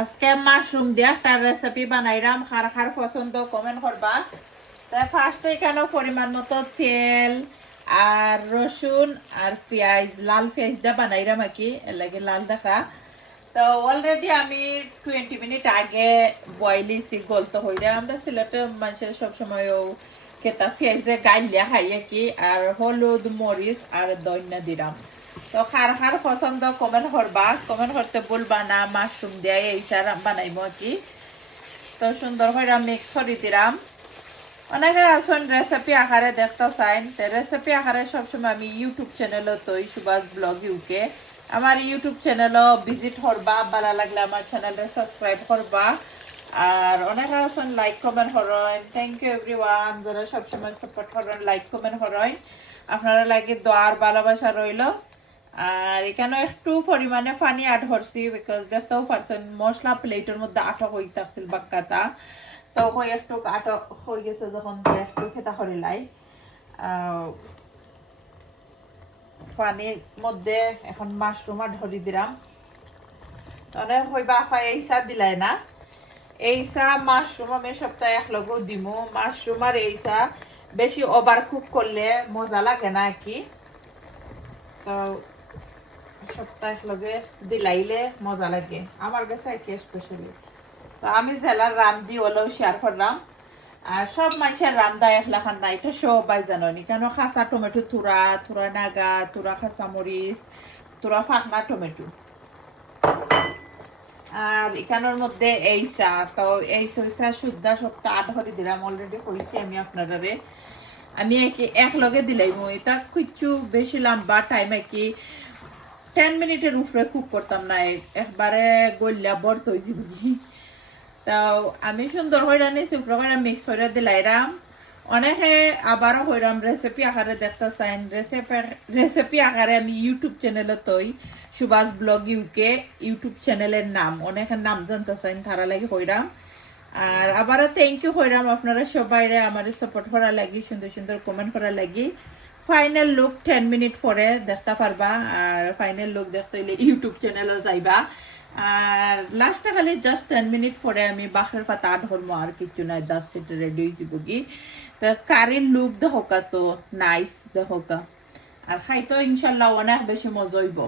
আজকে মাশরুম দিয়ে একটা রেসিপি বানাইলাম, কার কার পছন্দ কমেন্ট করবা। তাই ফার্স্টে এখানে পরিমাণ মতো তেল আর রসুন আর পেঁয়াজ, লাল পেঁয়াজ দিয়ে বানাইলাম আর কি, এর লাগে লাল দেখা। তো অলরেডি আমি 20 মিনিট আগে বয়েলিছি, গলত হইলে আমরা সিলেটের মানুষের সবসময় কেতা পেঁয়াজে গাইলিয়া খাই আর কি, আর হলুদ মরিচ আর দইনা দিলাম। তো কার কার পছন্দ কমেন্ট করবা, কমেন্ট করতে বলবা না। মাশরুম দিয়ে এই সার বানাইব কি, তো সুন্দর করে মিক্স করে দিলাম। অনেকে আছেন রেসিপি আকারে দেখতে চাইন, রেসিপি আকারে সবসময় আমি ইউটিউব চ্যানেলও তৈ সুভাষ ব্লগ ইউকে, আমার ইউটিউব চ্যানেলও ভিজিট করবা, ভালো লাগলে আমার চ্যানেলে সাবস্ক্রাইব করবা। আর অনেকে আছেন লাইক কমেন্ট করেন, থ্যাংক ইউ এভরিওয়ান যারা সবসময় সাপোর্ট করেন, লাইক কমেন্ট করেন, আপনারা লাগে দোয়ার ভালোবাসা রইল। আর এখানে একটু পরিমাণে পানি অ্যাড করছি, বিকজ দেখতেও পারছেন মশলা প্লেটের মধ্যে আটক হয়ে থাকছিল বাক্কাটা, তো হয়ে একটু আটক হয়ে গেছে যখন একটু খেতা করে লাই। পানির মধ্যে এখন মাশরুম আর ধরি দিলাম। তাহলে হইবা আফা এই চা দিলাই না, এই চা মাশরুম আমি সপ্তাহে এক লগেও দিমু। মাশরুম আর এই চা বেশি ওভার কুক করলে মজা লাগে না কি, তো সপ্তাহে লগে দিলাইলে মজা লাগে আমার কাছে কি স্পেশালি। তো আমি জেলার রান্ধি হলেও শেয়ার করলাম। আর সব মানুষের রান্ধা এক লেখান না, এটা সবাই জানো নি কেন। খাসা tomato Thura Thura Naga, Thura খাসা মরিচ, থুরা ফাঁকনা টমেটো, আর এখানের মধ্যে এই চা। তো এই চা শুদ্ধা সপ্তাহ 8 করে দিলাম, অলরেডি কইছি আমি আপনারা। আমি এক লগে দিলাই এটা কিছু বেশি লম্বা টাইম কি 10 মিনিটের উপরে কুক করতাম না, একবারে গলিয়া বর্ত হয়ে যাবি। তাও আমি সুন্দর হইরা নিয়েছি, উপরে করে মিক্স করে দিলাইরাম। অনেকে আবারও হইরাম রেসিপি আকারে দেখতে চাইন, রেসিপি আকারে আমি ইউটিউব চ্যানেলে তৈ সুভাষ ব্লগ ইউকে ইউটিউব চ্যানেলের নাম, অনেকের নাম জানতে চাইন, তারা লাগে হইরাম। আর আবারও থ্যাংক ইউ হইরাম আপনারা সবাই আমার সাপোর্ট করার লাগি, সুন্দর সুন্দর কমেন্ট করার লাগি। ফাইনাল লুক 10 মিনিট পরে দেখতে পারবা, আর ফাইনাল লুক দেখতে হইলে ইউটিউব চ্যানেলও যাইবা। আর লাস্টটা খালি জাস্ট 10 মিনিট পরে আমি বাঁশের পাতা ধরবো, আর কিছু নাই, 10 সিট রেডি হয়ে যাব কি। তো কারির লুক দেখোকা তো নাইস দেখোকা, আর খাইতো ইনশাল্লাহ অনেক বেশি মজা হইব।